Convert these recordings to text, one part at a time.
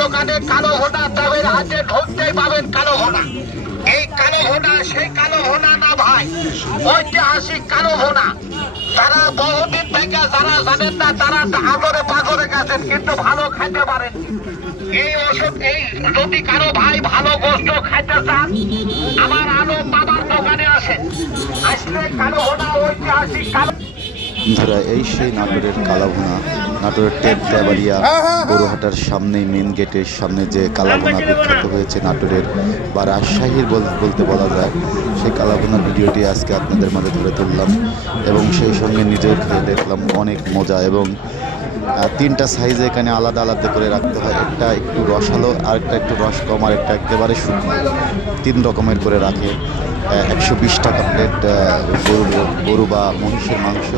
দোকানে কালো ভোনা তবে হাতে ঢুকতেই পাবেন কালো ভোনা এই কালো ভোনা সেই কালো ভোনা না ভাই, ঐতিহাসিক কালো ভোনা তারা বহুদিন থেকে যারা জানেন না, তারা আগরে পাগরে গেছেন, কিন্তু ভালো খাইতে পারেন এই ওষুধ, এই যদি কারও ভাই ভালো গোস্ত খাইতে চান, আমার আলো বাবার দোকানে আসেন। আসলে কালো ভোনা ঐতিহাসিক কালো বন্ধুরা, এই সেই নাটোরের কালাভুনা, নাটোরের টেপ দেবাড়িয়া গরুহাটার সামনে মেন গেটের সামনে যে কালাভুনা বিখ্যাত হয়েছে নাটোরের বা রাজশাহীর বল- বলতে বলা যায়, সেই কালাভুনা ভিডিওটি আজকে আপনাদের মাঝে ধরে তুললাম এবং সেই সঙ্গে নিজেও খেয়ে দেখলাম অনেক মজা এবং তিনটা সাইজে এখানে আলাদা আলাদা করে রাখতে হয়, একটা একটু রসালো আর একটা একটু রস কম আর একটা একেবারে শুকনো। তিন রকমের করে রাখে। একশো বিশ টাকা প্লেট গরু গরু বা মহিষের মাংস,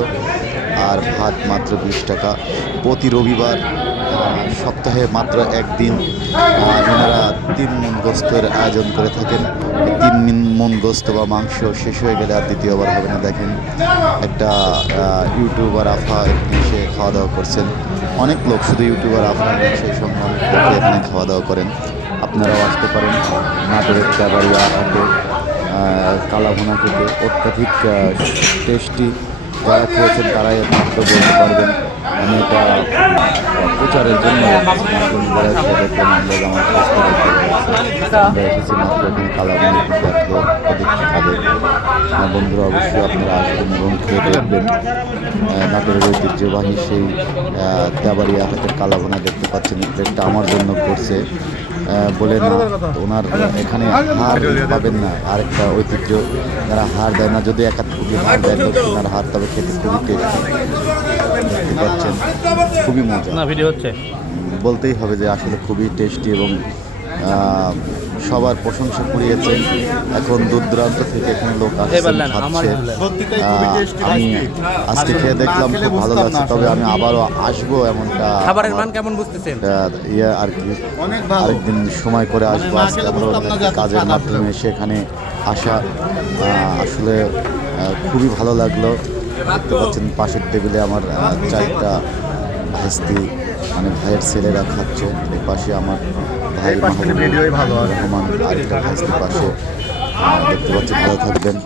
আর ভাত মাত্র বিশ টাকা। প্রতি রবিবার সপ্তাহে মাত্র একদিন এনারা তিন মন গোস্তের আয়োজন করে থাকেন। তিন মিন- গোস্ত বা মাংস শেষ হয়ে গেলে আর দ্বিতীয়বার হবে না, দেখেন। একটা ইউটিউবার আফা এসে খাওয়া দাওয়া করছেন। অনেক লোক শুধু ইউটিউবার আফা সেই সঙ্গে অনেক লোক এখানে খাওয়া দাওয়া করেন। আপনারাও আসতে পারেন। নাটোরের চাবাড়িয়া কালাভুনা খেতে অত্যাধিক টেস্টি যারা খেয়েছেন তারাই একমাত্র বলতে পারবেন। আমি এটা প্রচারের জন্য বন্ধুরা অবশ্যই আপনারা আসবেন এবং খেয়ে দেখবেন। নাটোরের ঐতিহ্যবাহী সেই আহ, তেবাড়িয়া হাতের কালাভুনা দেখতে পাচ্ছেন। প্লেটটা আমার জন্য করছে। বলে না। ওনার এখানে হার পাবেন না। আরেকটা ঐতিহ্য যারা হার দেয় না যদি একা খুবই হার দেয় তো ওনার হার তবে খেতে খুবই টেস্টি। দেখতে পাচ্ছেন খুবই মজা। না ভিডিও হচ্ছে। বলতেই হবে যে আসলে খুবই টেস্টি এবং সবার প্রশংসা কুড়িয়েছেন। এখন দূর দূরান্ত থেকে এখানে লোক আসছে খাচ্ছে। আমি আজকে। আজকে খেয়ে দেখলাম খুব ভালো লাগছে তবে আমি আবারও আসব এমনটা খাবারের মান কেমন বুঝতেছেন? একটা ইয়ে আর কি। আরেকদিন সময় করে আসব না আজকে আমরা কাজের মাধ্যমে সেখানে আসা। আসলে খুবই ভালো লাগল। দেখতে পাচ্ছেন পাশের টেবিলে আমার চারটা ভাস্তি মানে ভাইয়ের ছেলেরা খাচ্ছে এর পাশে আমার ভাই আর রহমান আরেকটা ভাইয়ের পাশে দেখতে পাচ্ছি ভালো থাকবেন।